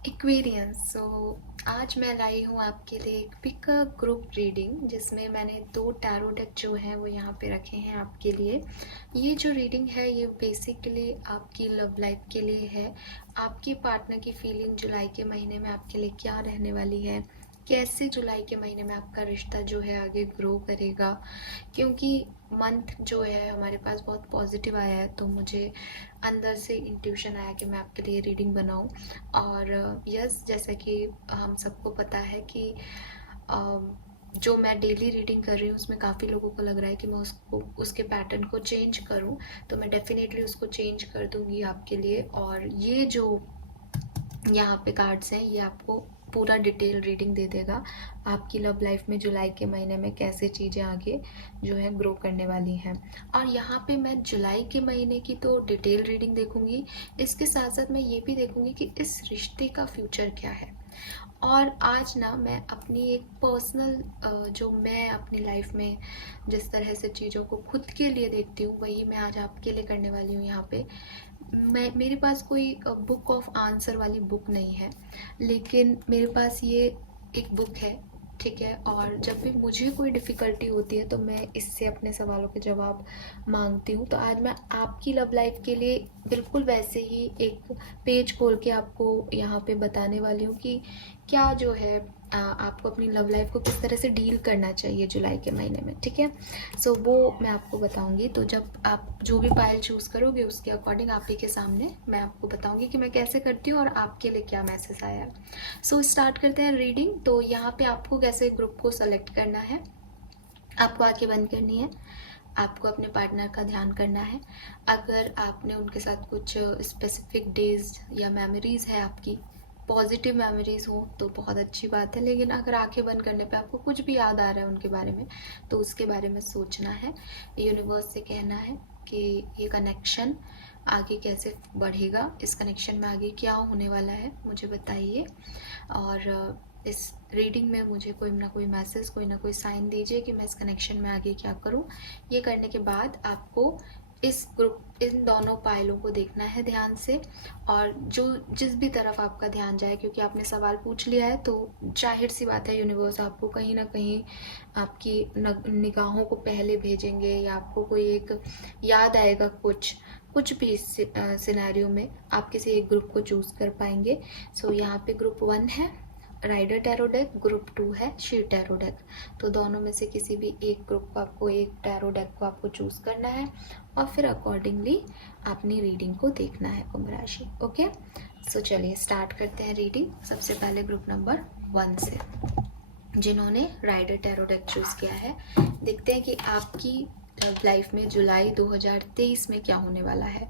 Aquarians. सो आज मैं लाई हूँ आपके लिए एक पिक ग्रुप रीडिंग, जिसमें मैंने 2 टैरो डेक जो हैं वो यहाँ पे रखे हैं आपके लिए। ये जो रीडिंग है ये बेसिकली आपकी लव लाइफ के लिए है। आपके पार्टनर की फीलिंग जुलाई के महीने में आपके लिए क्या रहने वाली है, कैसे जुलाई के महीने में आपका रिश्ता जो है आगे ग्रो करेगा। क्योंकि मंथ जो है हमारे पास बहुत पॉजिटिव आया है, तो मुझे अंदर से इंट्यूशन आया कि मैं आपके लिए रीडिंग बनाऊं। और यस, जैसा कि हम सबको पता है कि जो मैं डेली रीडिंग कर रही हूँ उसमें काफ़ी लोगों को लग रहा है कि मैं उसको उसके पैटर्न को चेंज करूँ, तो मैं डेफिनेटली उसको चेंज कर दूँगी आपके लिए। और ये जो यहाँ पे कार्ड्स हैं ये आपको पूरा डिटेल रीडिंग दे देगा आपकी लव लाइफ में जुलाई के महीने में कैसे चीज़ें आगे जो है ग्रो करने वाली हैं। और यहाँ पे मैं जुलाई के महीने की तो डिटेल रीडिंग देखूंगी, इसके साथ साथ मैं ये भी देखूंगी कि इस रिश्ते का फ्यूचर क्या है। और आज ना मैं अपनी एक पर्सनल जो मैं अपनी लाइफ में जिस तरह से चीज़ों को खुद के लिए देखती हूँ वही मैं आज आपके लिए करने वाली हूँ यहाँ पे। मैं मेरे पास कोई बुक ऑफ आंसर वाली बुक नहीं है, लेकिन मेरे पास ये एक बुक है, ठीक है। और जब भी मुझे कोई डिफ़िकल्टी होती है तो मैं इससे अपने सवालों के जवाब मांगती हूँ। तो आज मैं आपकी लव लाइफ के लिए बिल्कुल वैसे ही एक पेज खोल के आपको यहाँ पे बताने वाली हूँ कि क्या जो है आपको अपनी लव लाइफ को किस तरह से डील करना चाहिए जुलाई के महीने में, ठीक है। सो वो मैं आपको बताऊंगी। तो जब आप जो भी पायल चूज़ करोगे उसके अकॉर्डिंग आप ही के सामने मैं आपको बताऊंगी कि मैं कैसे करती हूँ और आपके लिए क्या मैसेज आया है। सो स्टार्ट करते हैं रीडिंग। तो यहाँ पे आपको कैसे ग्रुप को सेलेक्ट करना है, आपको आंखें बंद करनी है, आपको अपने पार्टनर का ध्यान करना है। अगर आपने उनके साथ कुछ स्पेसिफिक डेज या मेमोरीज है आपकी, पॉजिटिव मेमोरीज हो तो बहुत अच्छी बात है, लेकिन अगर आंखें बंद करने पे आपको कुछ भी याद आ रहा है उनके बारे में तो उसके बारे में सोचना है। यूनिवर्स से कहना है कि ये कनेक्शन आगे कैसे बढ़ेगा, इस कनेक्शन में आगे क्या होने वाला है मुझे बताइए। और इस रीडिंग में मुझे कोई ना कोई मैसेज, कोई ना कोई साइन दीजिए कि मैं इस कनेक्शन में आगे क्या करूं। ये करने के बाद आपको इस ग्रुप इन दोनों पायलों को देखना है ध्यान से। और जो जिस भी तरफ आपका ध्यान जाए, क्योंकि आपने सवाल पूछ लिया है तो जाहिर सी बात है यूनिवर्स आपको कहीं ना कहीं आपकी निगाहों को पहले भेजेंगे, या आपको कोई एक याद आएगा कुछ कुछ भी सिनेरियो में आप किसी एक ग्रुप को चूज़ कर पाएंगे। सो यहाँ पे ग्रुप 1 है राइडर टैरो डेक, ग्रुप 2 है शी टैरो डेक। तो दोनों में से किसी भी एक ग्रुप को आपको, एक टैरो डेक को आपको चूज़ करना है और फिर अकॉर्डिंगली अपनी रीडिंग को देखना है कुंभ राशि। ओके, सो चलिए स्टार्ट करते हैं रीडिंग। सबसे पहले ग्रुप नंबर 1 से जिन्होंने राइडर टैरो डेक चूज़ किया है, देखते हैं कि आपकी लाइफ में जुलाई 2023 में क्या होने वाला है।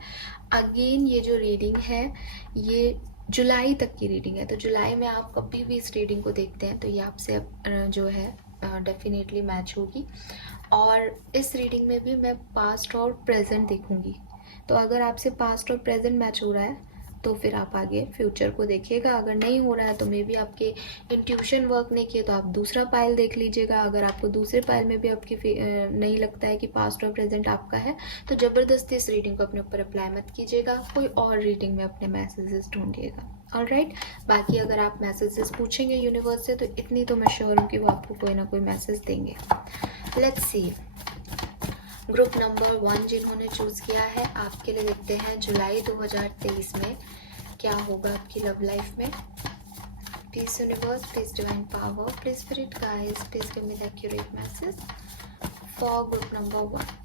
अगेन ये जो रीडिंग है ये जुलाई तक की रीडिंग है, तो जुलाई में आप कभी भी इस रीडिंग को देखते हैं तो ये आपसे जो है डेफिनेटली मैच होगी। और इस रीडिंग में भी मैं पास्ट और प्रेजेंट देखूंगी, तो अगर आपसे पास्ट और प्रेजेंट मैच हो रहा है तो फिर आप आगे फ्यूचर को देखिएगा। अगर नहीं हो रहा है तो मे बी आपके इंट्यूशन वर्क नहीं किए तो आप दूसरा पाइल देख लीजिएगा। अगर आपको दूसरे पाइल में भी आपकी नहीं लगता है कि पास्ट और प्रेजेंट आपका है तो ज़बरदस्ती इस रीडिंग को अपने ऊपर अप्लाई मत कीजिएगा, कोई और रीडिंग में अपने मैसेजेस ढूंढिएगा। ऑलराइट, बाकी अगर आप मैसेजेस पूछेंगे यूनिवर्स से तो इतनी तो मैं श्योर हूँ कि वो आपको कोई ना कोई मैसेज देंगे। लेट्स सी, ग्रुप नंबर 1 जिन्होंने चूज़ किया है आपके लिए देखते हैं जुलाई 2023 में क्या होगा आपकी लव लाइफ में। Please universe, please divine power, please spirit guides, please give me the accurate message for group number 1।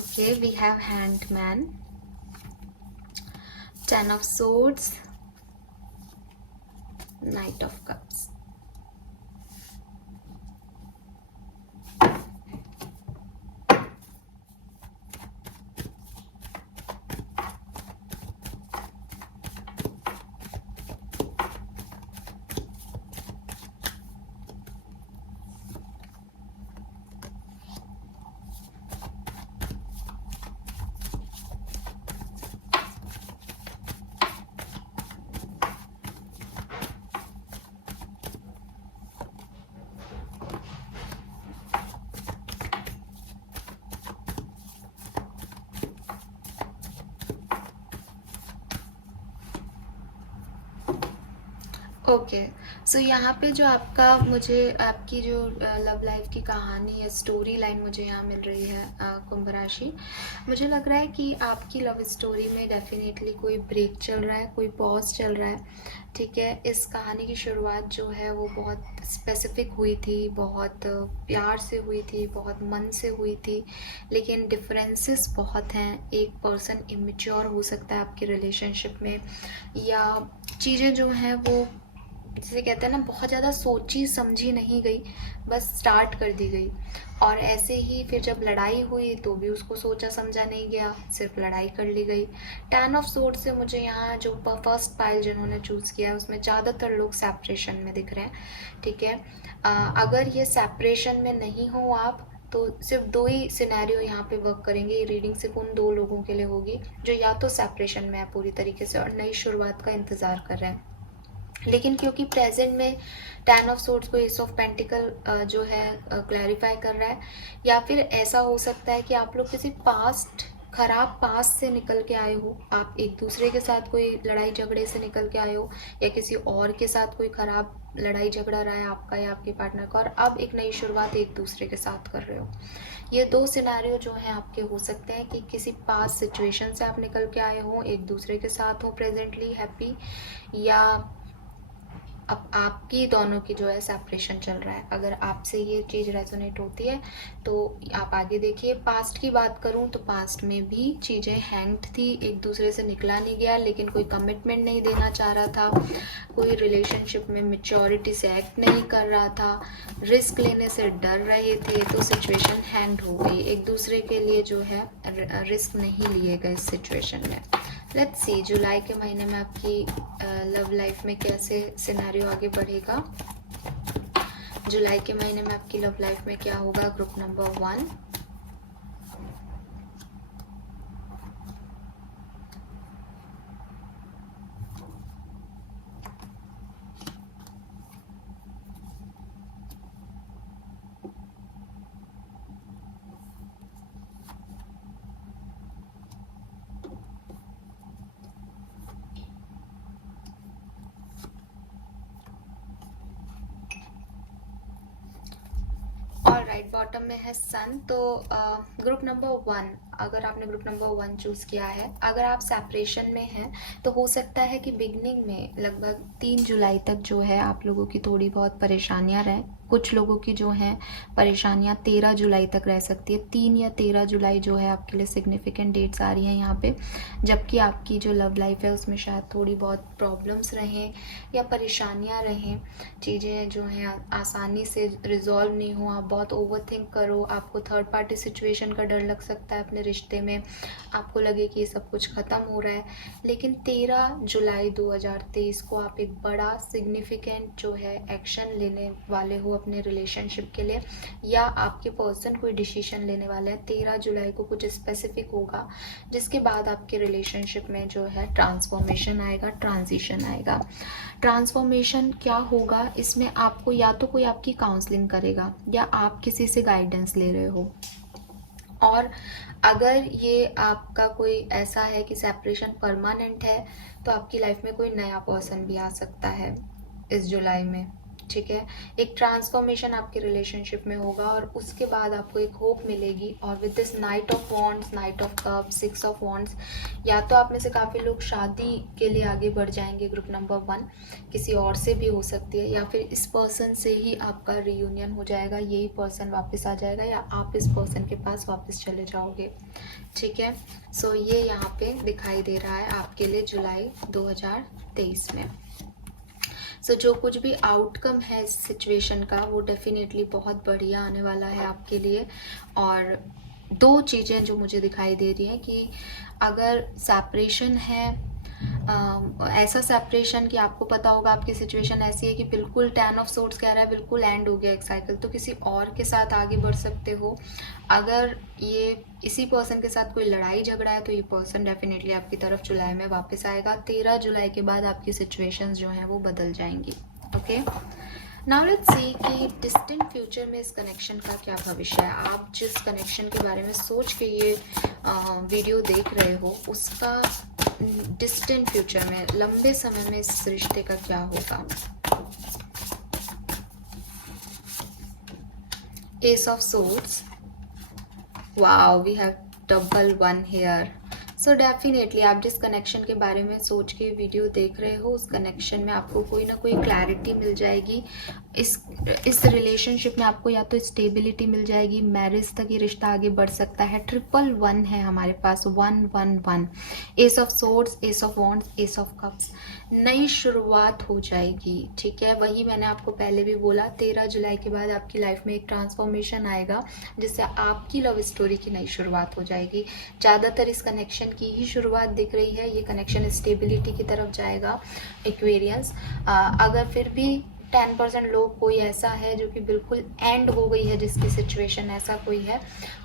Okay, we have Hanged Man, 10 of Swords, Knight of Cups. Okay. So यहाँ पे जो आपका मुझे आपकी जो love life की कहानी है, स्टोरी लाइन मुझे यहाँ मिल रही है कुंभ राशि। मुझे लग रहा है कि आपकी लव स्टोरी में डेफिनेटली कोई ब्रेक चल रहा है, कोई पॉज चल रहा है। ठीक है, इस कहानी की शुरुआत जो है वो बहुत स्पेसिफिक हुई थी, बहुत प्यार से हुई थी, बहुत मन से हुई थी, लेकिन डिफरेंसेस बहुत हैं। एक पर्सन इमेच्योर हो सकता है आपके रिलेशनशिप में, या चीज़ें जो हैं वो जिसे कहते हैं ना बहुत ज़्यादा सोची समझी नहीं गई, बस स्टार्ट कर दी गई। और ऐसे ही फिर जब लड़ाई हुई तो भी उसको सोचा समझा नहीं गया, सिर्फ लड़ाई कर ली गई। 10 ऑफ सोर्ड से मुझे यहाँ जो फर्स्ट पाइल जिन्होंने चूज़ किया है उसमें ज़्यादातर लोग सेपरेशन में दिख रहे हैं। ठीक है, अगर ये सेपरेशन में नहीं हो आप तो सिर्फ दो ही सिनेरियो यहाँ पे वर्क करेंगे। ये रीडिंग सिर्फ उन दो लोगों के लिए होगी जो या तो सेपरेशन में है पूरी तरीके से और नई शुरुआत का इंतज़ार कर रहे हैं। लेकिन क्योंकि प्रेजेंट में 10 ऑफ सोर्ड्स को एस ऑफ पेंटिकल जो है क्लैरिफाई कर रहा है, या फिर ऐसा हो सकता है कि आप लोग किसी खराब पास्ट से निकल के आए हो, आप एक दूसरे के साथ कोई लड़ाई झगड़े से निकल के आए हो, या किसी और के साथ कोई खराब लड़ाई झगड़ा रहा है आपका या आपके पार्टनर का, और अब एक नई शुरुआत एक दूसरे के साथ कर रहे हो। ये दो सिनेरियो जो हैं आपके हो सकते हैं कि किसी पास्ट सिचुएशन से आप निकल के आए हो, एक दूसरे के साथ हो प्रेजेंटली हैप्पी, या अब आपकी दोनों की जो है सेपरेशन चल रहा है। अगर आपसे ये चीज़ रेजोनेट होती है तो आप आगे देखिए। पास्ट की बात करूँ तो पास्ट में भी चीज़ें हैंग्ड थी, एक दूसरे से निकला नहीं गया, लेकिन कोई कमिटमेंट नहीं देना चाह रहा था, कोई रिलेशनशिप में मेच्योरिटी से एक्ट नहीं कर रहा था, रिस्क लेने से डर रहे थे, तो सिचुएशन हैंग्ड हो गई। एक दूसरे के लिए जो है रिस्क नहीं लिए गए इस सिचुएशन में। लेट्स सी जुलाई के महीने में आपकी लव लाइफ में कैसे सिनेरियो आगे बढ़ेगा। जुलाई के महीने में आपकी लव लाइफ में क्या होगा। ग्रुप नंबर 1, ऑलराइट, बॉटम में है सन। तो ग्रुप नंबर 1, अगर आपने ग्रुप नंबर 1 चूज़ किया है, अगर आप सेपरेशन में हैं तो हो सकता है कि बिगनिंग में लगभग 3 जुलाई तक जो है आप लोगों की थोड़ी बहुत परेशानियां रहें। कुछ लोगों की जो हैं परेशानियां 13 जुलाई तक रह सकती है। 3 या 13 जुलाई जो है आपके लिए सिग्निफिकेंट डेट्स आ रही हैं यहाँ पे, जबकि आपकी जो लव लाइफ है उसमें शायद थोड़ी बहुत प्रॉब्लम्स रहें या परेशानियां रहें, चीज़ें जो हैं आसानी से रिजॉल्व नहीं हो, आप बहुत ओवर थिंक करो, आपको थर्ड पार्टी सिचुएशन का डर लग सकता है अपने रिश्ते में, आपको लगे कि ये सब कुछ ख़त्म हो रहा है। लेकिन 13 जुलाई 2023 को आप एक बड़ा सिग्निफिकेंट जो है एक्शन लेने वाले हो अपने रिलेशनशिप के लिए, या आपके पर्सन कोई डिसीजन लेने वाले हैं। 13 जुलाई को कुछ स्पेसिफिक होगा जिसके बाद आपके रिलेशनशिप में जो है ट्रांसफॉर्मेशन आएगा, ट्रांजिशन आएगा। ट्रांसफॉर्मेशन क्या होगा, इसमें आपको या तो कोई आपकी काउंसलिंग करेगा या आप किसी से गाइडेंस ले रहे हो। और अगर ये आपका कोई ऐसा है कि सेपरेशन परमानेंट है तो आपकी लाइफ में कोई नया पर्सन भी आ सकता है इस जुलाई में। ठीक है, एक ट्रांसफॉर्मेशन आपके रिलेशनशिप में होगा और उसके बाद आपको एक होप मिलेगी। और with this night of wands, night of cups, 6 of wands, या तो आप में से काफ़ी लोग शादी के लिए आगे बढ़ जाएंगे ग्रुप नंबर 1, किसी और से भी हो सकती है, या फिर इस पर्सन से ही आपका रियूनियन हो जाएगा, यही पर्सन वापस आ जाएगा, या आप इस पर्सन के पास वापस चले जाओगे। ठीक है, सो ये यहाँ पे दिखाई दे रहा है आपके लिए जुलाई 2023 में। सो जो कुछ भी आउटकम है इस सिचुएशन का वो डेफिनेटली बहुत बढ़िया आने वाला है आपके लिए। और दो चीज़ें जो मुझे दिखाई दे रही हैं कि अगर सेपरेशन है, ऐसा सेपरेशन कि आपको पता होगा आपकी सिचुएशन ऐसी है कि बिल्कुल 10 ऑफ सोर्ड्स कह रहा है बिल्कुल एंड हो गया एक साइकिल, तो किसी और के साथ आगे बढ़ सकते हो। अगर ये इसी पर्सन के साथ कोई लड़ाई झगड़ा है तो ये पर्सन डेफिनेटली आपकी तरफ जुलाई में वापस आएगा। 13 जुलाई के बाद आपकी सिचुएशंस जो हैं वो बदल जाएंगी। ओके, नाउ लेट्स सी कि डिस्टेंट फ्यूचर में इस कनेक्शन का क्या भविष्य है। आप जिस कनेक्शन के बारे में सोच के ये वीडियो देख रहे हो उसका डिस्टेंट फ्यूचर में, लंबे समय में इस रिश्ते का क्या होगा। Ace of Swords. Wow, we have double one here. So definitely आप जिस कनेक्शन के बारे में सोच के वीडियो देख रहे हो, उस कनेक्शन में आपको कोई ना कोई क्लैरिटी मिल जाएगी। इस रिलेशनशिप में आपको या तो स्टेबिलिटी मिल जाएगी, मैरिज तक ये रिश्ता आगे बढ़ सकता है। 111 है हमारे पास, 111, S of swords, S of wands, S of cups. नई शुरुआत हो जाएगी, ठीक है। वही मैंने आपको पहले भी बोला, 13 जुलाई के बाद आपकी लाइफ में एक ट्रांसफॉर्मेशन आएगा जिससे आपकी लव स्टोरी की नई शुरुआत हो जाएगी। ज़्यादातर इस कनेक्शन की ही शुरुआत दिख रही है। ये कनेक्शन स्टेबिलिटी की तरफ जाएगा, एक्वेरियंस। अगर फिर भी 10% लोग कोई ऐसा है जो कि बिल्कुल एंड हो गई है, जिसकी सिचुएशन ऐसा कोई है,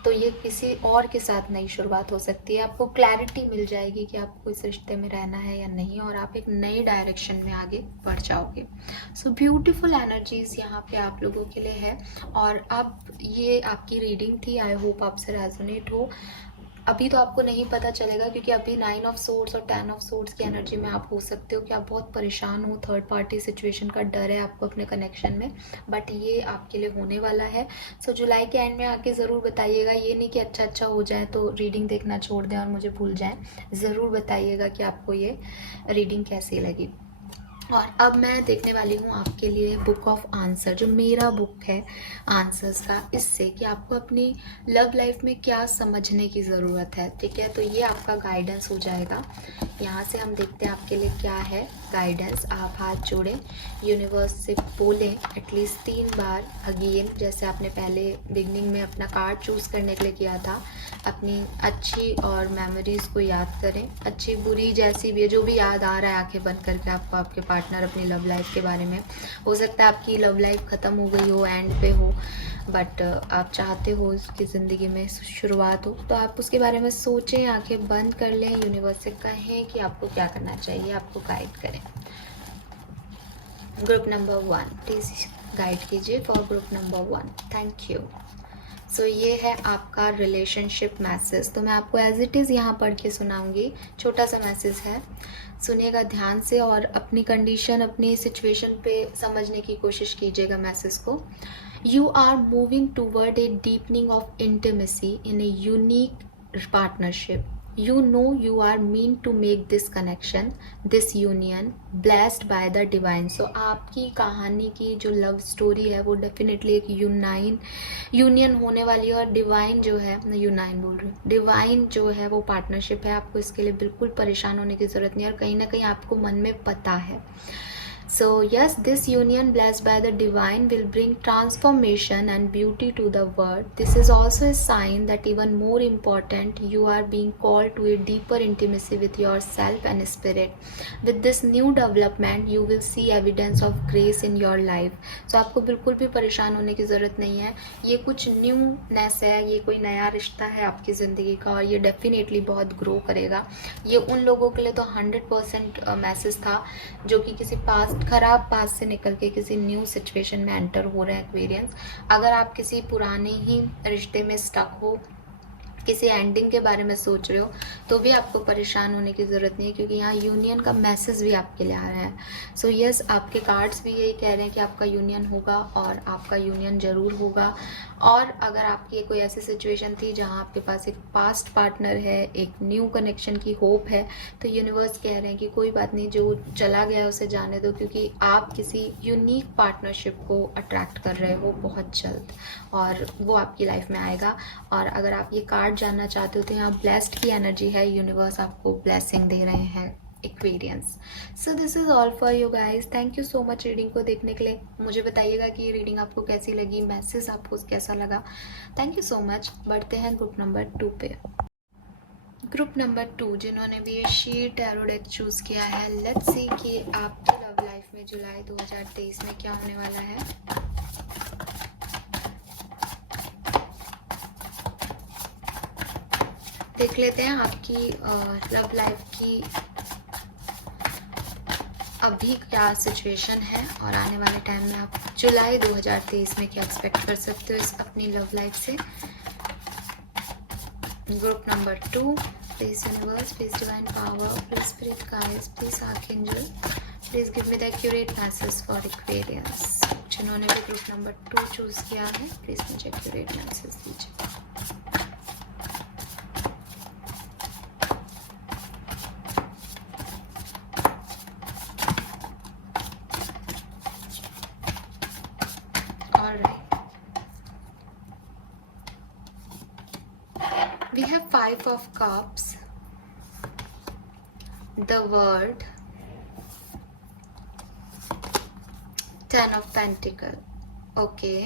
तो ये किसी और के साथ नई शुरुआत हो सकती है। आपको क्लैरिटी मिल जाएगी कि आपको इस रिश्ते में रहना है या नहीं, और आप एक नए डायरेक्शन में आगे बढ़ जाओगे। सो ब्यूटीफुल एनर्जीज यहाँ पे आप लोगों के लिए है। और अब ये आपकी रीडिंग थी, आई होप आपसे रेजोनेट हो। अभी तो आपको नहीं पता चलेगा क्योंकि अभी 9 ऑफ सोर्ड्स और 10 ऑफ सोर्ड्स की एनर्जी में आप हो सकते हो कि आप बहुत परेशान हो, थर्ड पार्टी सिचुएशन का डर है आपको अपने कनेक्शन में, बट ये आपके लिए होने वाला है। सो जुलाई के एंड में आके ज़रूर बताइएगा। ये नहीं कि अच्छा हो जाए तो रीडिंग देखना छोड़ दें और मुझे भूल जाएं। ज़रूर बताइएगा कि आपको ये रीडिंग कैसी लगी। और अब मैं देखने वाली हूँ आपके लिए बुक ऑफ आंसर, जो मेरा बुक है आंसर्स का, इससे कि आपको अपनी लव लाइफ में क्या समझने की ज़रूरत है, ठीक है। तो ये आपका गाइडेंस हो जाएगा। यहाँ से हम देखते हैं आपके लिए क्या है गाइडेंस। आप हाथ जोड़ें, यूनिवर्स से बोलें एटलीस्ट 3 बार अगेन, जैसे आपने पहले बिगनिंग में अपना कार्ड चूज़ करने के लिए किया था। अपनी अच्छी और मेमोरीज़ को याद करें, अच्छी बुरी जैसी भी, जो भी याद आ रहा है आंखें बंद करके आपको आपके पार्टनर, अपनी लव लाइफ के बारे में। हो सकता है आपकी लव लाइफ ख़त्म हो गई हो, एंड पे हो, बट आप चाहते हो उसकी ज़िंदगी में शुरुआत हो, तो आप उसके बारे में सोचें, आंखें बंद कर लें, यूनिवर्स से कहें कि आपको क्या करना चाहिए, आपको गाइड करें। ग्रुप नंबर 1 प्लीज़ गाइड कीजिए for group number 1, thank you. So ये है आपका रिलेशनशिप मैसेज। तो मैं आपको एज इट इज़ यहाँ पढ़ के सुनाऊंगी, छोटा सा मैसेज है, सुनिएगा ध्यान से और अपनी कंडीशन, अपनी सिचुएशन पे समझने की कोशिश कीजिएगा मैसेज को। You are moving toward a deepening of intimacy in a unique partnership. You know you are meant to make this connection, this union, blessed by the divine. So आपकी कहानी की जो लव स्टोरी है वो definitely एक union होने वाली है। और डिवाइन जो है, मैं यूनाइन बोल रही हूँ, डिवाइन जो है वो पार्टनरशिप है। आपको इसके लिए बिल्कुल परेशान होने की ज़रूरत नहीं है, और कहीं ना कहीं आपको मन में पता है। So yes, this union blessed by the divine will bring transformation and beauty to the world. This is also a sign that even more important, you are being called to a deeper intimacy with yourself and spirit. With this new development, you will see evidence of grace in your life. So आपको बिल्कुल भी परेशान होने की ज़रूरत नहीं है। ये कुछ न्यूनेस है, ये कोई नया रिश्ता है आपकी ज़िंदगी का, और ये डेफिनेटली बहुत ग्रो करेगा। ये उन लोगों के लिए तो 100% मैसेज था जो कि किसी खराब पास से निकल के किसी न्यू सिचुएशन में एंटर हो रहे हैं एक्वेरियंस। अगर आप किसी पुराने ही रिश्ते में स्टक हो, किसी एंडिंग के बारे में सोच रहे हो, तो भी आपको परेशान होने की ज़रूरत नहीं है, क्योंकि यहाँ यूनियन का मैसेज भी आपके लिए आ रहा है। सो यस, आपके कार्ड्स भी यही कह रहे हैं कि आपका यूनियन होगा, और आपका यूनियन ज़रूर होगा। और अगर आपकी कोई ऐसी सिचुएशन थी जहाँ आपके पास एक पास्ट पार्टनर है, एक न्यू कनेक्शन की होप है, तो यूनिवर्स कह रहे हैं कि कोई बात नहीं, जो चला गया उसे जाने दो, क्योंकि आप किसी यूनिक पार्टनरशिप को अट्रैक्ट कर रहे हो बहुत जल्द, और वो आपकी लाइफ में आएगा। और अगर आप ये कार्ड जानना चाहते हो तो यहाँ ब्लेस्ड की एनर्जी है, यूनिवर्स आपको ब्लेसिंग दे रहे हैं Aquarians. So this is all for you guys. Thank you so much reading को देखने के लिए। मुझे बताइएगा कि ये रीडिंग आपको कैसी लगी, मैसेज आपको कैसा लगा। Thank you so much. बढ़ते हैं ग्रुप नंबर 2 पे। ग्रुप नंबर 2 जिन्होंने भी ये शीर टैरो डेक चूज़ किया है, लेट्स सी कि आपकी लव लाइफ में जुलाई 2023 में क्या होने वाला है। देख लेते हैं आपकी लव लाइफ की अभी क्या सिचुएशन है, और आने वाले टाइम में आप जुलाई 2023 में क्या एक्सपेक्ट कर सकते हो इस अपनी लव लाइफ से। Group number 2, please universe, please divine power, please spirit guides, please archangel, please give me the accurate message for Aquarius. जिन्होंने भी ग्रुप नंबर 2 चूज किया है प्लीज मुझे एक्यूरेट मैसेज दीजिए। We have 5 of cups, the World, 10 of Pentacle. Okay.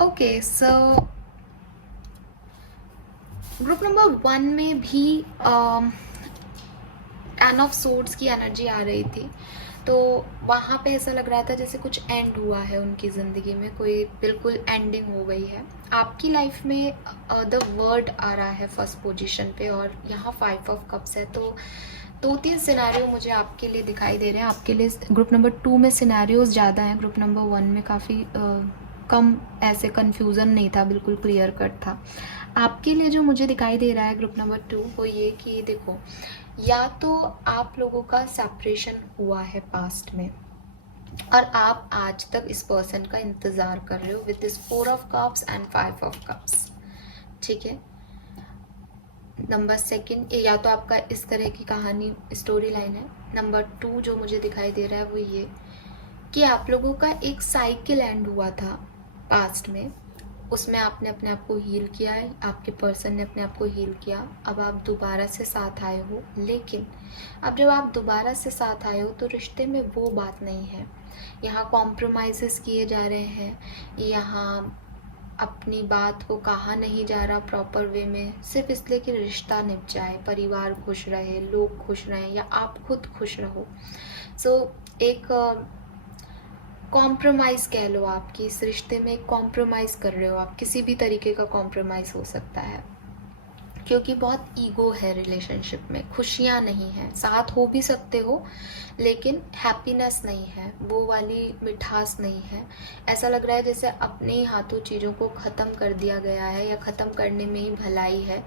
Okay so group number 1 में भी N of swords की energy आ रही थी, तो वहाँ पे ऐसा लग रहा था जैसे कुछ एंड हुआ है उनकी ज़िंदगी में, कोई बिल्कुल एंडिंग हो गई है। आपकी लाइफ में द वर्ड आ रहा है फर्स्ट पोजीशन पे और यहाँ 5 ऑफ कप्स है, तो 2-3 सिनेरियो मुझे आपके लिए दिखाई दे रहे हैं। आपके लिए ग्रुप नंबर 2 में सिनेरियोज ज़्यादा हैं, ग्रुप नंबर 1 में काफ़ी कम ऐसे कन्फ्यूज़न नहीं था, बिल्कुल क्लियर कट था। आपके लिए जो मुझे दिखाई दे रहा है ग्रुप नंबर 2 वो ये कि देखो, या तो आप लोगों का सेपरेशन हुआ है पास्ट में और आप आज तक इस पर्सन का इंतज़ार कर रहे हो with this 4 of cups and 5 of cups, ठीक है। नंबर 2 या तो आपका इस तरह की कहानी स्टोरी लाइन है। नंबर 2 जो मुझे दिखाई दे रहा है वो ये कि आप लोगों का एक साइकिल एंड हुआ था पास्ट में, उसमें आपने अपने आप को हील किया है, आपके पर्सन ने अपने आप को हील किया, अब आप दोबारा से साथ आए हो। लेकिन अब जब आप दोबारा से साथ आए हो तो रिश्ते में वो बात नहीं है, यहाँ कॉम्प्रोमाइज़ेस किए जा रहे हैं, यहाँ अपनी बात को कहा नहीं जा रहा प्रॉपर वे में, सिर्फ इसलिए कि रिश्ता निभ जाए, परिवार खुश रहे, लोग खुश रहें या आप खुद खुश रहो। सो एक कॉम्प्रोमाइज़ कह लो, आपकी इस रिश्ते में एक कॉम्प्रोमाइज़ कर रहे हो आप, किसी भी तरीके का कॉम्प्रोमाइज़ हो सकता है, क्योंकि बहुत ईगो है रिलेशनशिप में, खुशियाँ नहीं हैं, साथ हो भी सकते हो लेकिन हैप्पीनेस नहीं है, वो वाली मिठास नहीं है। ऐसा लग रहा है जैसे अपने ही हाथों चीज़ों को ख़त्म कर दिया गया है या ख़त्म करने में ही भलाई है,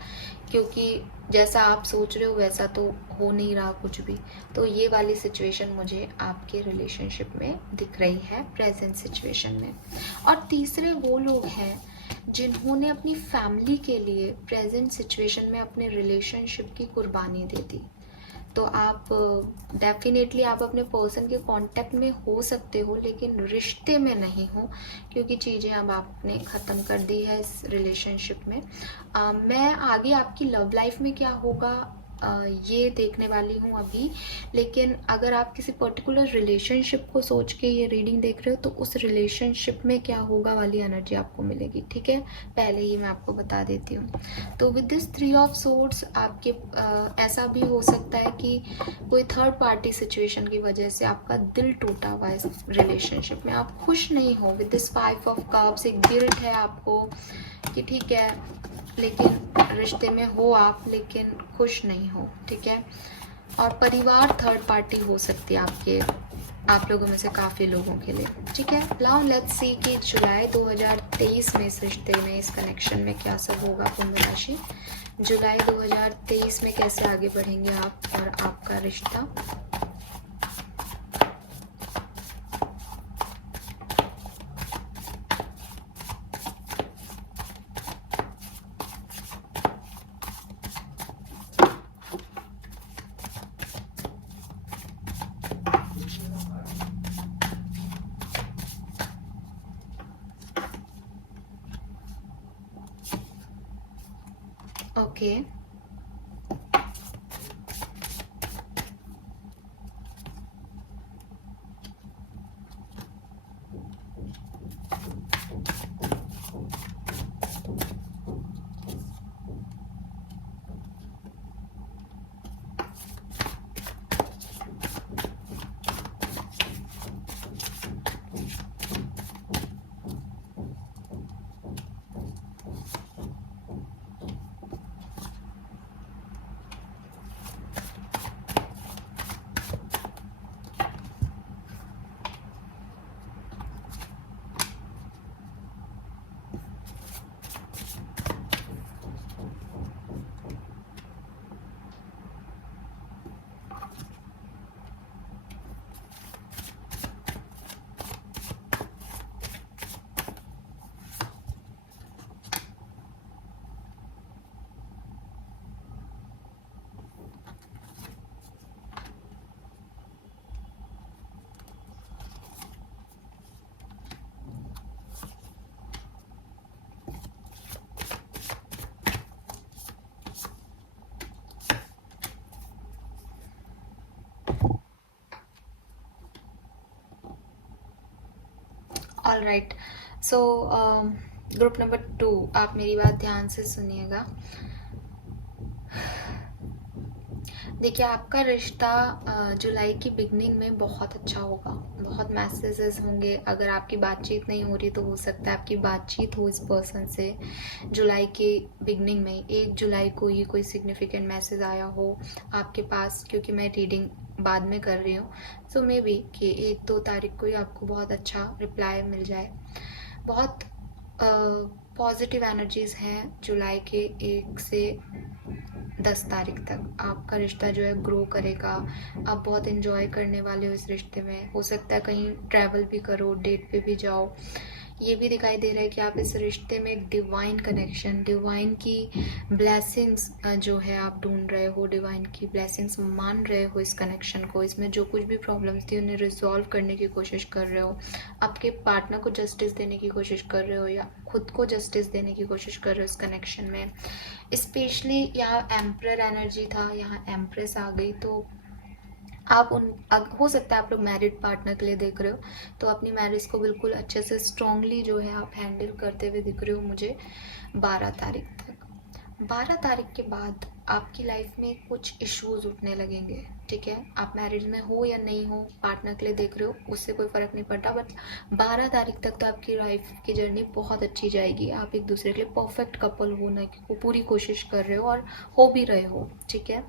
क्योंकि जैसा आप सोच रहे हो वैसा तो हो नहीं रहा कुछ भी। तो ये वाली सिचुएशन मुझे आपके रिलेशनशिप में दिख रही है प्रेजेंट सिचुएशन में। और तीसरे वो लोग हैं जिन्होंने अपनी फैमिली के लिए प्रेजेंट सिचुएशन में अपने रिलेशनशिप की कुर्बानी दे दी। तो आप डेफिनेटली आप अपने पर्सन के कांटेक्ट में हो सकते हो लेकिन रिश्ते में नहीं हो, क्योंकि चीज़ें अब आपने ख़त्म कर दी है इस रिलेशनशिप में। मैं आगे आपकी लव लाइफ में क्या होगा ये देखने वाली हूँ अभी, लेकिन अगर आप किसी पर्टिकुलर रिलेशनशिप को सोच के ये रीडिंग देख रहे हो तो उस रिलेशनशिप में क्या होगा वाली एनर्जी आपको मिलेगी, ठीक है, पहले ही मैं आपको बता देती हूँ। तो विद दिस 3 ऑफ सोर्ड्स आपके ऐसा भी हो सकता है कि कोई थर्ड पार्टी सिचुएशन की वजह से आपका दिल टूटा हुआ है इस रिलेशनशिप में, आप खुश नहीं हो। विद दिस 5 ऑफ कप्स एक गिल्ट है आपको कि ठीक है लेकिन रिश्ते में हो आप लेकिन खुश नहीं हो, ठीक है। और परिवार थर्ड पार्टी हो सकती है आपके, आप लोगों में से काफ़ी लोगों के लिए, ठीक है। नाउ लेट्स सी कि जुलाई 2023 में इस रिश्ते में, इस कनेक्शन में क्या सब होगा कुंभ राशि। जुलाई 2023 में कैसे आगे बढ़ेंगे आप और आपका रिश्ता। Okay all right. So group number 2, आप मेरी बात ध्यान से सुनिएगा। देखिए, आपका रिश्ता जुलाई की बिगनिंग में बहुत अच्छा होगा, बहुत मैसेजेस होंगे। अगर आपकी बातचीत नहीं हो रही तो हो सकता है आपकी बातचीत हो इस पर्सन से जुलाई के बिगनिंग में। 1 जुलाई को ही कोई सिग्निफिकेंट मैसेज आया हो आपके पास, क्योंकि मैं रीडिंग बाद में कर रही हूँ। सो मे बी कि 1-2 तारीख को ही आपको बहुत अच्छा रिप्लाई मिल जाए। बहुत पॉजिटिव एनर्जीज़ हैं जुलाई के 1 से 10 तारीख तक। आपका रिश्ता जो है ग्रो करेगा, आप बहुत इन्जॉय करने वाले हो इस रिश्ते में। हो सकता है कहीं ट्रैवल भी करो, डेट पे भी जाओ। ये भी दिखाई दे रहा है कि आप इस रिश्ते में एक डिवाइन कनेक्शन, डिवाइन की ब्लेसिंग्स जो है आप ढूंढ रहे हो, डिवाइन की ब्लेसिंग्स मान रहे हो इस कनेक्शन को। इसमें जो कुछ भी प्रॉब्लम्स थी उन्हें रिजॉल्व करने की कोशिश कर रहे हो, आपके पार्टनर को जस्टिस देने की कोशिश कर रहे हो या खुद को जस्टिस देने की कोशिश कर रहे हो इस कनेक्शन में। स्पेशली यहाँ एम्परर एनर्जी था, यहाँ एम्प्रेस आ गई। तो आप हो सकता है आप लोग मैरिड पार्टनर के लिए देख रहे हो, तो अपनी मैरिज को बिल्कुल अच्छे से स्ट्रांगली जो है आप हैंडल करते हुए दिख रहे हो मुझे 12 तारीख तक। 12 तारीख के बाद आपकी लाइफ में कुछ इश्यूज उठने लगेंगे, ठीक है। आप मैरिज में हो या नहीं हो, पार्टनर के लिए देख रहे हो, उससे कोई फ़र्क नहीं पड़ता। बट 12 तारीख तक तो आपकी लाइफ की जर्नी बहुत अच्छी जाएगी। आप एक दूसरे के लिए परफेक्ट कपल होने की पूरी कोशिश कर रहे हो और हो भी रहे हो, ठीक है।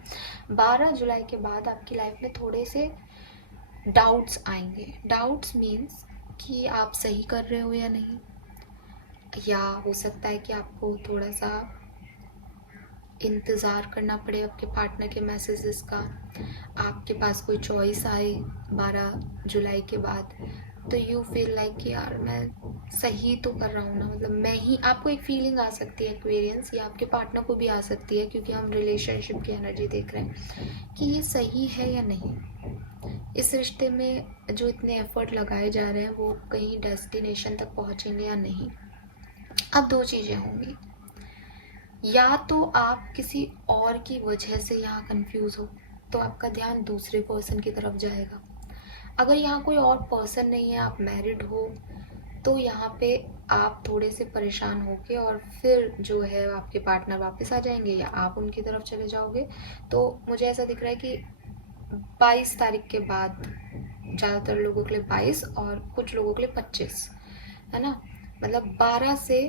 12 जुलाई के बाद आपकी लाइफ में थोड़े से डाउट्स आएंगे। डाउट्स मीन्स कि आप सही कर रहे हो या नहीं, या हो सकता है कि आपको थोड़ा सा इंतज़ार करना पड़े आपके पार्टनर के मैसेजेस का। आपके पास कोई चॉइस आए 12 जुलाई के बाद, तो यू फील लाइक कि यार मैं सही तो कर रहा हूँ ना, मतलब मैं ही। आपको एक फीलिंग आ सकती है एक्वेरियंस, या आपके पार्टनर को भी आ सकती है, क्योंकि हम रिलेशनशिप की एनर्जी देख रहे हैं कि ये सही है या नहीं। इस रिश्ते में जो इतने एफर्ट लगाए जा रहे हैं वो कहीं डेस्टिनेशन तक पहुँचेंगे या नहीं। अब 2 चीज़ें होंगी, या तो आप किसी और की वजह से यहाँ कंफ्यूज हो, तो आपका ध्यान दूसरे पर्सन की तरफ जाएगा। अगर यहाँ कोई और पर्सन नहीं है, आप मैरिड हो, तो यहाँ पे आप थोड़े से परेशान होके और फिर जो है आपके पार्टनर वापस आ जाएंगे या आप उनकी तरफ चले जाओगे। तो मुझे ऐसा दिख रहा है कि 22 तारीख के बाद, ज़्यादातर लोगों के लिए 22 और कुछ लोगों के लिए 25, है ना। मतलब 12 से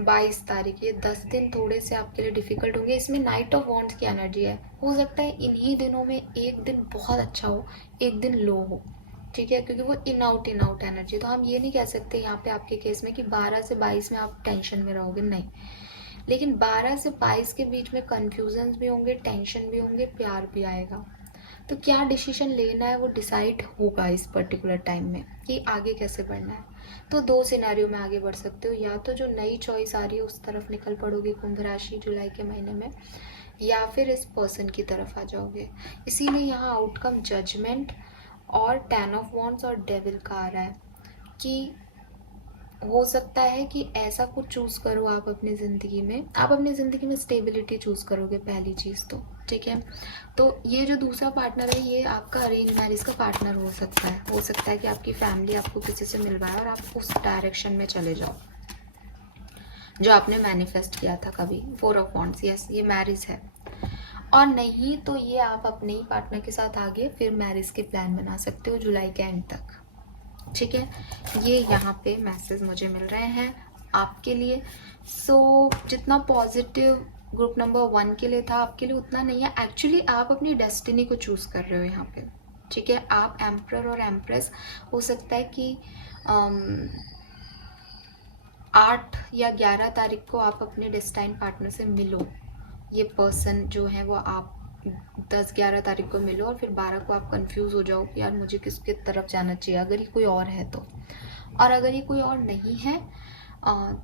22 तारीख, ये 10 दिन थोड़े से आपके लिए डिफ़िकल्ट होंगे। इसमें नाइट ऑफ वॉन्ड्स की एनर्जी है। हो सकता है इन्हीं दिनों में एक दिन बहुत अच्छा हो, एक दिन लो हो, ठीक है, क्योंकि वो इन आउट एनर्जी। तो हम ये नहीं कह सकते यहाँ पे आपके केस में कि 12 से 22 में आप टेंशन में रहोगे, नहीं। लेकिन 12 से 22 के बीच में कन्फ्यूजन्स भी होंगे, टेंशन भी होंगे, प्यार भी आएगा। तो क्या डिसीजन लेना है वो डिसाइड होगा इस पर्टिकुलर टाइम में कि आगे कैसे बढ़ना है। तो 2 सिनेरियो में आगे बढ़ सकते हो, या तो जो नई चॉइस आ रही है उस तरफ निकल पड़ोगे कुंभ राशि जुलाई के महीने में, या फिर इस पर्सन की तरफ आ जाओगे। इसीलिए यहाँ आउटकम जजमेंट और 10 ऑफ वॉन्ड्स और डेविल का आ रहा है कि हो सकता है कि ऐसा कुछ चूज़ करो आप अपनी ज़िंदगी में। आप अपनी ज़िंदगी में स्टेबिलिटी चूज़ करोगे पहली चीज़ तो, ठीक है। तो ये जो दूसरा पार्टनर है ये आपका अरेंज मैरिज का पार्टनर हो सकता है। हो सकता है कि आपकी फैमिली आपको किसी से मिलवाए और आप उस डायरेक्शन में चले जाओ जो आपने मैनिफेस्ट किया था कभी। 4 ऑफ वॉन्ड्स, यस, ये मैरिज है। और नहीं तो ये आप अपने ही पार्टनर के साथ आगे फिर मैरिज के प्लान बना सकते हो जुलाई के एंड तक, ठीक है। ये यहाँ पे मैसेज मुझे मिल रहे हैं आपके लिए। सो जितना पॉजिटिव ग्रुप नंबर 1 के लिए था, आपके लिए उतना नहीं है। एक्चुअली आप अपनी डेस्टिनी को चूज़ कर रहे हो यहाँ पे, ठीक है। आप एम्परर और एम्प्रेस, हो सकता है कि 8 या 11 तारीख को आप अपने डेस्टाइन पार्टनर से मिलो। ये पर्सन जो है वो आप 10-11 तारीख को मिलो और फिर 12 को आप कंफ्यूज हो जाओ कि यार मुझे किसके तरफ जाना चाहिए, अगर ये कोई और है तो। और अगर ये कोई और नहीं है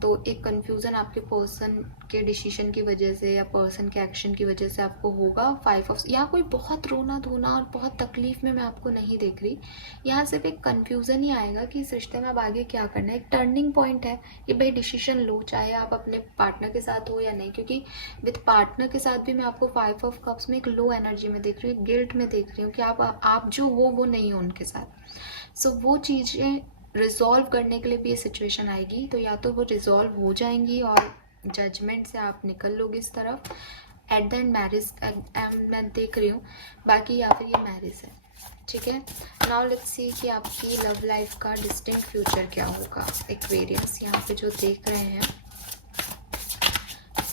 तो एक कंफ्यूजन आपके पर्सन के डिसीजन की वजह से या पर्सन के एक्शन की वजह से आपको होगा। 5 ऑफ, यहाँ कोई बहुत रोना धोना और बहुत तकलीफ में मैं आपको नहीं देख रही। यहाँ सिर्फ एक कंफ्यूजन ही आएगा कि इस रिश्ते में अब आगे क्या करना है। एक टर्निंग पॉइंट है कि भाई डिसीजन लो, चाहे आप अपने पार्टनर के साथ हो या नहीं। क्योंकि विद पार्टनर के साथ भी मैं आपको 5 ऑफ कप्स में एक लो एनर्जी में देख रही हूँ, गिल्ट में देख रही हूँ कि आप जो हो वो नहीं हो उनके साथ। सो वो चीज़ें रिजॉल्व करने के लिए भी ये सिचुएशन आएगी, तो या तो वो रिजॉल्व हो जाएंगी और जजमेंट से आप निकल लोगे इस तरफ, एट द एंड मैरिज मैं देख रही हूँ, बाकी या फिर ये मैरिज है। ठीक है, नाउ लेट्स सी कि आपकी लव लाइफ का डिस्टिंक्ट फ्यूचर क्या होगा। एक्वेरियंस यहाँ पे जो देख रहे हैं,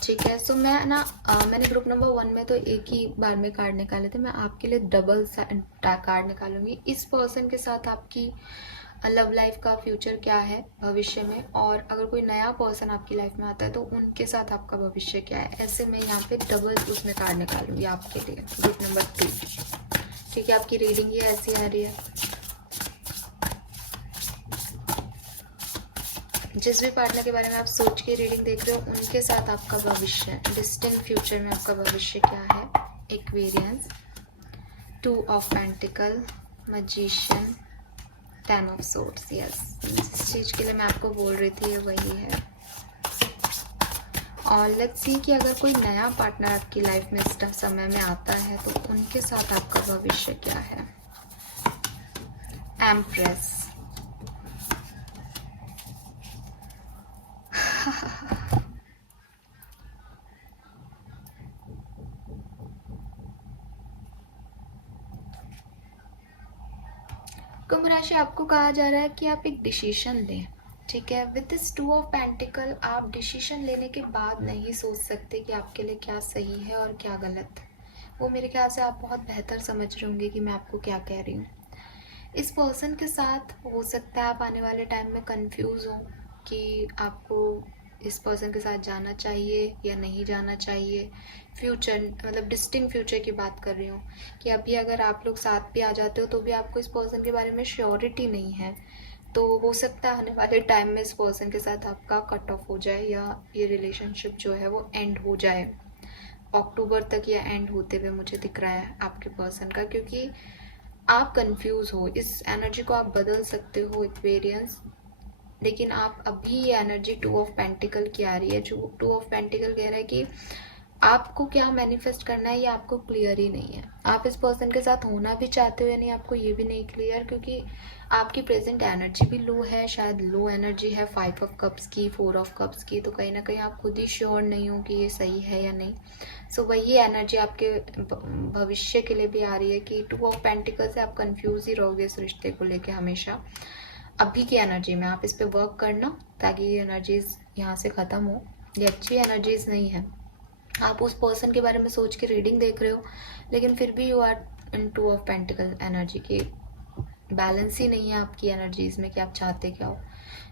ठीक है। सो मैं ना मैंने ग्रुप नंबर 1 में तो एक ही बार में कार्ड निकाले थे, मैं आपके लिए डबल कार्ड निकालूंगी। इस पर्सन के साथ आपकी लव लाइफ का फ्यूचर क्या है भविष्य में, और अगर कोई नया पर्सन आपकी लाइफ में आता है तो उनके साथ आपका भविष्य क्या है। ऐसे मैं यहाँ पे डबल उसमें कार्ड निकालूंगी आपके लिए, ग्रुप नंबर 2। ठीक है, आपकी रीडिंग ये ऐसी आ रही है। जिस भी पार्टनर के बारे में आप सोच के रीडिंग देख रहे हो, उनके साथ आपका भविष्य, डिस्टेंट फ्यूचर में आपका भविष्य क्या है। Aquarians, 2 of pentacle, magician, 10 of swords. Yes, जिस चीज़ के लिए मैं आपको बोल रही थी ये वही है। और लेट्स सी कि अगर कोई नया पार्टनर आपकी लाइफ में इस समय में आता है तो उनके साथ आपका भविष्य क्या है। एम्प्रेस, कुंभ राशि, आपको कहा जा रहा है कि आप एक डिसीजन लें। ठीक है, विद दिस 2 ऑफ पेंटिकल आप डिसीजन लेने के बाद नहीं सोच सकते कि आपके लिए क्या सही है और क्या गलत। वो मेरे ख्याल से आप बहुत बेहतर समझ रहे होंगे कि मैं आपको क्या कह रही हूँ। इस पर्सन के साथ हो सकता है आप आने वाले टाइम में कंफ्यूज हो कि आपको इस पर्सन के साथ जाना चाहिए या नहीं जाना चाहिए। फ्यूचर मतलब डिस्टिंक्ट फ्यूचर की बात कर रही हूँ कि अभी अगर आप लोग साथ भी आ जाते हो तो भी आपको इस पर्सन के बारे में श्योरिटी नहीं है, तो हो सकता है आने वाले टाइम में इस पर्सन के साथ आपका कट ऑफ हो जाए या ये रिलेशनशिप जो है वो एंड हो जाए अक्टूबर तक, या एंड होते हुए मुझे दिख रहा है आपके पर्सन का, क्योंकि आप कंफ्यूज हो। इस एनर्जी को आप बदल सकते हो एक्वेरियंस, लेकिन आप अभी ये एनर्जी 2 ऑफ पेंटिकल की आ रही है। जो 2 ऑफ पेंटिकल कह रहा है कि आपको क्या मैनिफेस्ट करना है ये आपको क्लियर ही नहीं है। आप इस पर्सन के साथ होना भी चाहते हो या नहीं आपको ये भी नहीं क्लियर, क्योंकि आपकी प्रेजेंट एनर्जी भी लो है, शायद लो एनर्जी है 5 ऑफ कप्स की, 4 ऑफ कप्स की, तो कहीं ना कहीं आप खुद ही श्योर नहीं हो कि ये सही है या नहीं। सो वही एनर्जी आपके भविष्य के लिए भी आ रही है कि 2 ऑफ पेंटिकल से आप कंफ्यूज ही रहोगे इस रिश्ते को लेके हमेशा। अभी की एनर्जी में आप इस पे वर्क करना ताकि ये एनर्जीज यहाँ से ख़त्म हो। ये अच्छी एनर्जीज नहीं है। आप उस पर्सन के बारे में सोच के रीडिंग देख रहे हो, लेकिन फिर भी you are in 2 of pentacle energy की बैलेंस ही नहीं है आपकी एनर्जीज में कि आप चाहते क्या हो।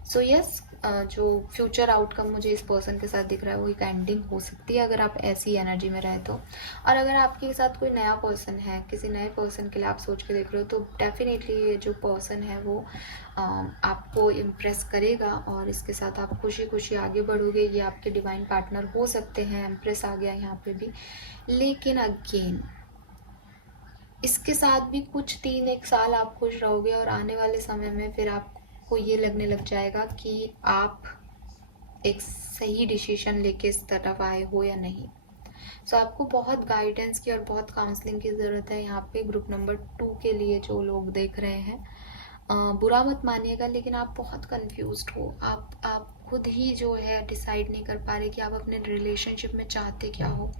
सो यस, जो फ्यूचर आउटकम मुझे इस पर्सन के साथ दिख रहा है वो एक एंडिंग हो सकती है अगर आप ऐसी एनर्जी में रहे तो। और अगर आपके साथ कोई नया पर्सन है, किसी नए पर्सन के लिए आप सोच के देख रहे हो, तो डेफिनेटली ये जो पर्सन है वो आपको इम्प्रेस करेगा और इसके साथ आप खुशी खुशी आगे बढ़ोगे। ये आपके डिवाइन पार्टनर हो सकते हैं। एम्प्रेस आ गया यहाँ पे भी, लेकिन अगेन इसके साथ भी कुछ 3-1 साल आप खुश रहोगे और आने वाले समय में फिर आपको ये लगने लग जाएगा कि आप एक सही डिसीजन लेके इस तरफ आए हो या नहीं। सो आपको बहुत गाइडेंस की और बहुत काउंसलिंग की ज़रूरत है यहाँ पे ग्रुप नंबर 2 के लिए जो लोग देख रहे हैं। बुरा मत मानिएगा, लेकिन आप बहुत कंफ्यूज्ड हो। आप खुद ही जो है डिसाइड नहीं कर पा रहे कि आप अपने रिलेशनशिप में चाहते क्या हो।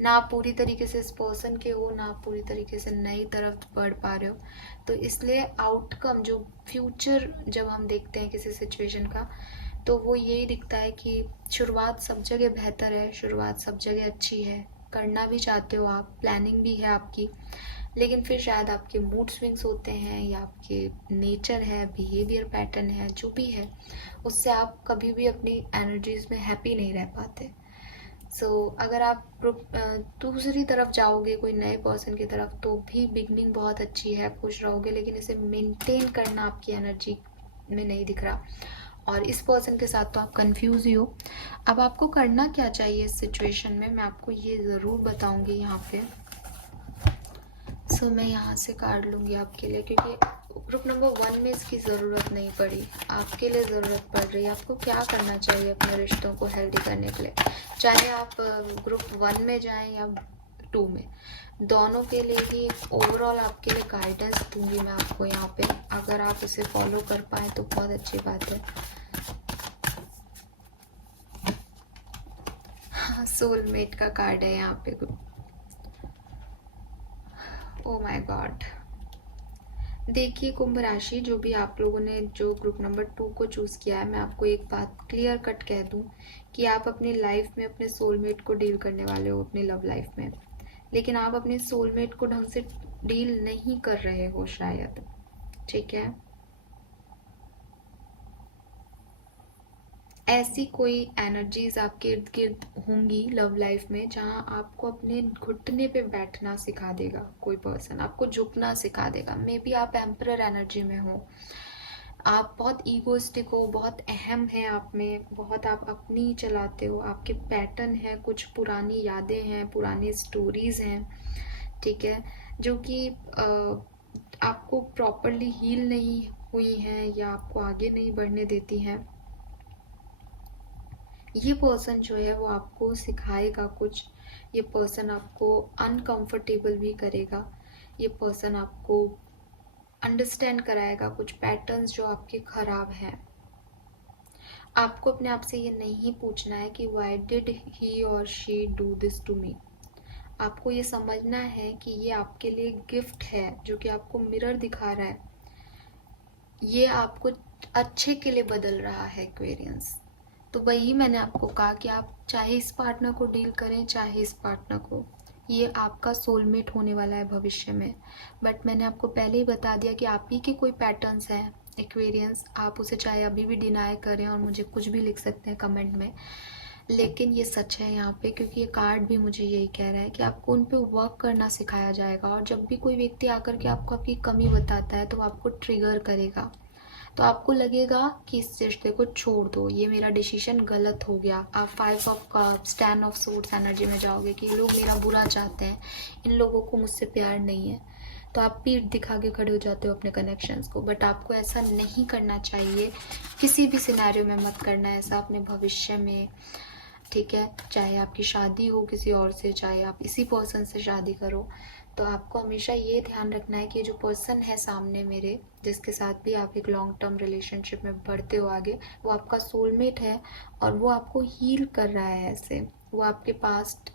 ना आप पूरी तरीके से इस पर्सन के हो, ना आप पूरी तरीके से नई तरफ बढ़ पा रहे हो। तो इसलिए आउटकम जो फ्यूचर जब हम देखते हैं किसी सिचुएशन का, तो वो यही दिखता है कि शुरुआत सब जगह बेहतर है, शुरुआत सब जगह अच्छी है, करना भी चाहते हो आप, प्लानिंग भी है आपकी, लेकिन फिर शायद आपके मूड स्विंग्स होते हैं या आपके नेचर है, बिहेवियर पैटर्न है, जो भी है, उससे आप कभी भी अपनी एनर्जीज में हैप्पी नहीं रह पाते। सो अगर आप दूसरी तरफ जाओगे कोई नए पर्सन की तरफ, तो भी बिगनिंग बहुत अच्छी है, खुश रहोगे, लेकिन इसे मेंटेन करना आपकी एनर्जी में नहीं दिख रहा। और इस पर्सन के साथ तो आप कंफ्यूज ही हो। अब आपको करना क्या चाहिए इस सिचुएशन में, मैं आपको ये ज़रूर बताऊंगी यहाँ पे। सो मैं यहाँ से कार्ड लूँगी आपके लिए, क्योंकि ग्रुप नंबर 1 में इसकी ज़रूरत नहीं पड़ी, आपके लिए ज़रूरत पड़ रही है। आपको क्या करना चाहिए अपने रिश्तों को हेल्दी करने के लिए, चाहे आप ग्रुप 1 में जाएं या 2 में, दोनों के लिए ही ओवरऑल आपके लिए गाइडेंस दूंगी मैं आपको यहाँ पे। अगर आप उसे फॉलो कर पाए तो बहुत अच्छी बात है। हाँ, सोलमेट का कार्ड है यहाँ पे। Oh my God. देखिए कुंभ राशि, जो भी आप लोगों ने जो ग्रुप नंबर 2 को चूज किया है, मैं आपको एक बात क्लियर कट कह दूं कि आप अपनी लाइफ में अपने सोलमेट को डील करने वाले हो अपनी लव लाइफ में, लेकिन आप अपने सोलमेट को ढंग से डील नहीं कर रहे हो शायद, ठीक है। ऐसी कोई एनर्जीज आपके इर्द गिर्द होंगी लव लाइफ में जहां आपको अपने घुटने पे बैठना सिखा देगा कोई पर्सन, आपको झुकना सिखा देगा। मे बी आप एम्परर एनर्जी में हो, आप बहुत ईगोइस्टिक हो, बहुत अहम है आप में, बहुत आप अपनी चलाते हो, आपके पैटर्न है, कुछ पुरानी यादें हैं, पुरानी स्टोरीज हैं, ठीक है, जो कि आपको प्रॉपरली हील नहीं हुई हैं या आपको आगे नहीं बढ़ने देती हैं। ये पर्सन जो है वो आपको सिखाएगा कुछ, ये पर्सन आपको अनकंफर्टेबल भी करेगा, ये पर्सन आपको अंडरस्टैंड कराएगा कुछ पैटर्न्स जो आपके खराब हैं। आपको अपने आप से ये नहीं पूछना है कि व्हाई डिड ही और she do this to me. आपको ये समझना है कि ये आपके लिए गिफ्ट है जो कि आपको मिरर दिखा रहा है, ये आपको अच्छे के लिए बदल रहा है एक्वेरियंस। तो वही मैंने आपको कहा कि आप चाहे इस पार्टनर को डील करें चाहे इस पार्टनर को, ये आपका सोलमेट होने वाला है भविष्य में। बट मैंने आपको पहले ही बता दिया कि आप ही के कोई पैटर्न्स हैं एक्वेरियंस, आप उसे चाहे अभी भी डिनाई करें और मुझे कुछ भी लिख सकते हैं कमेंट में, लेकिन ये सच है यहाँ पे, क्योंकि ये कार्ड भी मुझे यही कह रहा है कि आपको उन पे वर्क करना सिखाया जाएगा। और जब भी कोई व्यक्ति आकर के आपको आपकी कमी बताता है तो आपको ट्रिगर करेगा, तो आपको लगेगा कि इस रिश्ते को छोड़ दो, ये मेरा डिसीजन गलत हो गया। आप 5 of cups 10 of swords energy में जाओगे कि लोग मेरा बुरा चाहते हैं, इन लोगों को मुझसे प्यार नहीं है, तो आप पीठ दिखा के खड़े हो जाते हो अपने कनेक्शंस को। बट आपको ऐसा नहीं करना चाहिए, किसी भी सिनेरियो में मत करना ऐसा अपने भविष्य में, ठीक है। चाहे आपकी शादी हो किसी और से, चाहे आप इसी पर्सन से शादी करो, तो आपको हमेशा ये ध्यान रखना है कि जो पर्सन है सामने मेरे, जिसके साथ भी आप एक लॉन्ग टर्म रिलेशनशिप में बढ़ते हो आगे, वो आपका सोलमेट है और वो आपको हील कर रहा है। ऐसे वो आपके पास्ट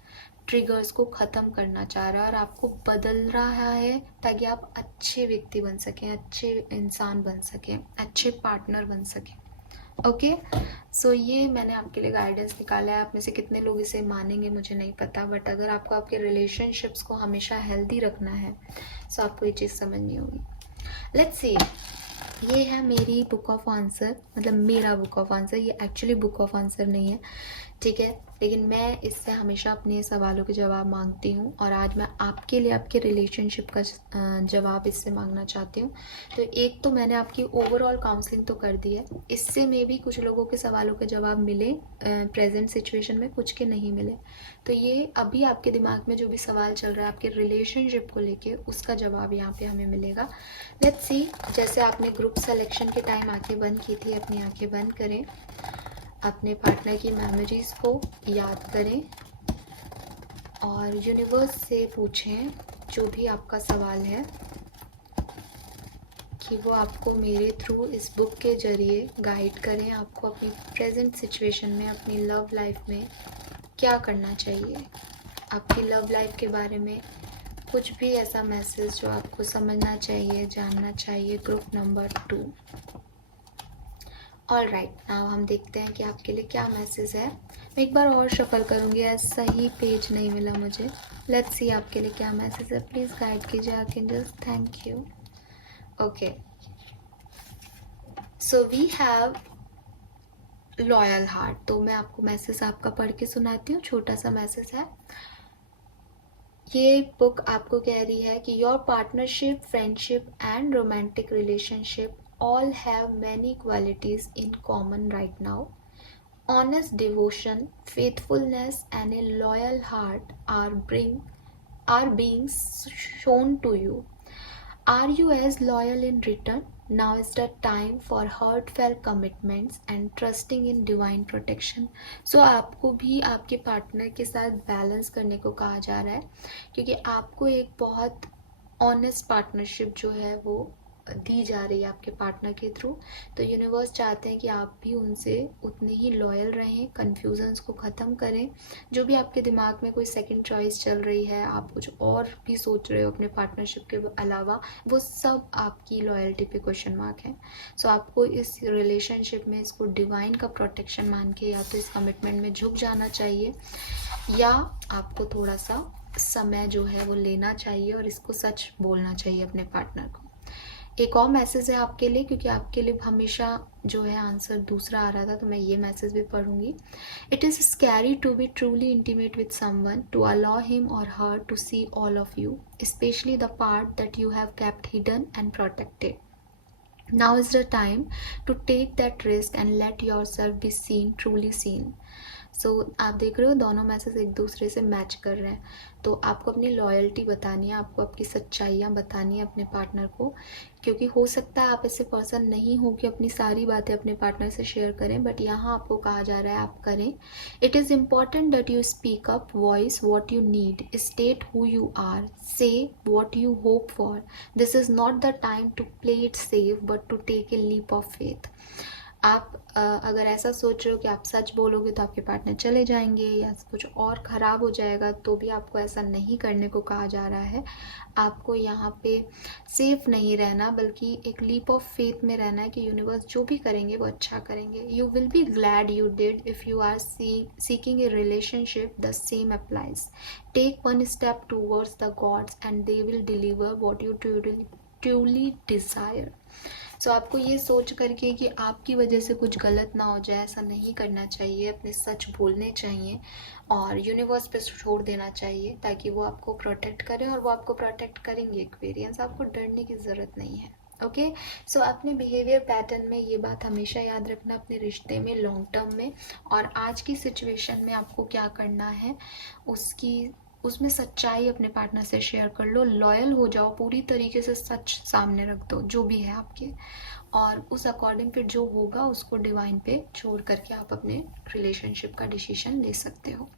ट्रिगर्स को ख़त्म करना चाह रहा है और आपको बदल रहा है ताकि आप अच्छे व्यक्ति बन सकें, अच्छे इंसान बन सकें, अच्छे पार्टनर बन सकें। ओके, सो ये मैंने आपके लिए गाइडेंस निकाला है। आप में से कितने लोग इसे मानेंगे मुझे नहीं पता, बट अगर आपको आपके रिलेशनशिप्स को हमेशा हेल्दी रखना है सो आपको ये चीज़ समझनी होगी। लेट्स सी, ये है मेरी बुक ऑफ आंसर, मतलब मेरा बुक ऑफ आंसर, ये एक्चुअली बुक ऑफ आंसर नहीं है, ठीक है, लेकिन मैं इससे हमेशा अपने सवालों के जवाब मांगती हूँ और आज मैं आपके लिए आपके रिलेशनशिप का जवाब इससे मांगना चाहती हूँ। तो एक तो मैंने आपकी ओवरऑल काउंसलिंग तो कर दी है, इससे में भी कुछ लोगों के सवालों के जवाब मिले प्रेजेंट सिचुएशन में, कुछ के नहीं मिले। तो ये अभी आपके दिमाग में जो भी सवाल चल रहा है आपके रिलेशनशिप को लेके, उसका जवाब यहाँ पे हमें मिलेगा। लेट्स सी, जैसे आपने ग्रुप सिलेक्शन के टाइम आंखें बंद की थी, अपनी आंखें बंद करें, अपने पार्टनर की मेमोरीज को याद करें और यूनिवर्स से पूछें जो भी आपका सवाल है कि वो आपको मेरे थ्रू इस बुक के ज़रिए गाइड करें, आपको अपनी प्रेजेंट सिचुएशन में, अपनी लव लाइफ में क्या करना चाहिए, आपकी लव लाइफ के बारे में कुछ भी ऐसा मैसेज जो आपको समझना चाहिए, जानना चाहिए। Group number 2। All right, now हम देखते हैं कि आपके लिए क्या मैसेज है। मैं एक बार और शफल करूँगी, ऐसा सही पेज नहीं मिला मुझे। लेट्स सी आपके लिए क्या मैसेज है, प्लीज़ गाइड कीजिए archangels, thank you. Okay, so we have loyal heart. तो मैं आपको मैसेज आपका पढ़ के सुनाती हूँ, छोटा सा मैसेज है। ये बुक आपको कह रही है कि your partnership, friendship and romantic relationship all have many qualities in common right now. Honest devotion, faithfulness and a loyal heart are being shown to you. Are you as loyal in return? Now is the time for heartfelt commitments and trusting in divine protection. So आपको भी आपके partner के साथ balance करने को कहा जा रहा है, क्योंकि आपको एक बहुत ऑनेस्ट पार्टनरशिप जो है वो दी जा रही है आपके पार्टनर के थ्रू। तो यूनिवर्स चाहते हैं कि आप भी उनसे उतने ही लॉयल रहें, कन्फ्यूजन्स को ख़त्म करें। जो भी आपके दिमाग में कोई सेकंड चॉइस चल रही है, आप कुछ और भी सोच रहे हो अपने पार्टनरशिप के अलावा, वो सब आपकी लॉयल्टी पे क्वेश्चन मार्क है। सो आपको इस रिलेशनशिप में इसको डिवाइन का प्रोटेक्शन मान के या तो इस कमिटमेंट में झुक जाना चाहिए, या आपको थोड़ा सा समय जो है वो लेना चाहिए और इसको सच बोलना चाहिए अपने पार्टनर को। एक और मैसेज है आपके लिए, क्योंकि आपके लिए हमेशा जो है आंसर दूसरा आ रहा था, तो मैं ये मैसेज भी पढ़ूंगी। It is scary to be truly intimate with someone, to allow him or her to see all of you, especially the part that you have kept hidden and protected. Now is the time to take that risk and let yourself be seen, truly seen. So आप देख रहे हो दोनों message एक दूसरे से match कर रहे हैं। तो आपको अपनी लॉयल्टी बतानी है, आपको आपकी सच्चाइयाँ बतानी है अपने पार्टनर को, क्योंकि हो सकता है आप ऐसे पर्सन नहीं हो कि अपनी सारी बातें अपने पार्टनर से शेयर करें, बट यहाँ आपको कहा जा रहा है आप करें। It is important that you speak up, voice what you need, state who you are, say what you hope for. This is not the time to play it safe but to take a leap of faith. आप अगर ऐसा सोच रहे हो कि आप सच बोलोगे तो आपके पार्टनर चले जाएंगे या कुछ और ख़राब हो जाएगा, तो भी आपको ऐसा नहीं करने को कहा जा रहा है। आपको यहाँ पे सेफ नहीं रहना, बल्कि एक लीप ऑफ फेथ में रहना है कि यूनिवर्स जो भी करेंगे वो अच्छा करेंगे। You will be glad you did if you are seeking a relationship, the same applies. Take one step towards the gods and they will deliver what you truly desire. So आपको ये सोच करके कि आपकी वजह से कुछ गलत ना हो जाए, ऐसा नहीं करना चाहिए। अपने सच बोलने चाहिए और यूनिवर्स पे छोड़ देना चाहिए, ताकि वो आपको प्रोटेक्ट करे और वो आपको प्रोटेक्ट करेंगे। एक्सपीरियंस, आपको डरने की ज़रूरत नहीं है। ओके, सो अपने बिहेवियर पैटर्न में ये बात हमेशा याद रखना, अपने रिश्ते में लॉन्ग टर्म में और आज की सिचुएशन में आपको क्या करना है उसमें सच्चाई अपने पार्टनर से शेयर कर लो, लॉयल हो जाओ, पूरी तरीके से सच सामने रख दो जो भी है आपके, और उस अकॉर्डिंग फिर जो होगा उसको डिवाइन पे छोड़ करके आप अपने रिलेशनशिप का डिसीजन ले सकते हो।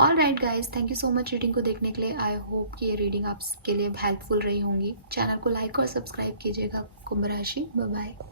All right guys, thank you so much reading को देखने के लिए। आई होप कि ये रीडिंग आपके लिए हेल्पफुल रही होंगी। चैनल को लाइक और सब्सक्राइब कीजिएगा। कुंभ राशि, बाय बाय।